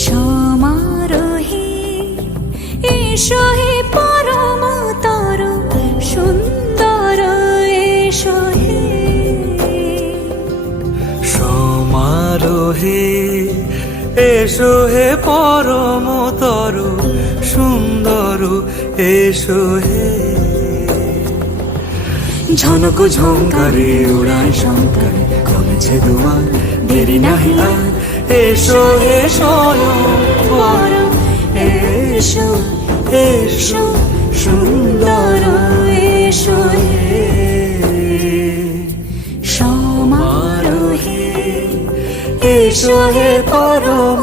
সমারোহে এসো হে পরমতর সুন্দর এসো হে। সমারোহে এসো হে পরমতর সুন্দর এসো হে। ঝনক ঝঙ্কারে উড়ায় শঙ্কর কমেছে দুয়ার দেরি নাহি আর। এসো হে স্বয়ং বর এসো এসো সুন্দর এসো হে। সমারোহে এসো হে পরম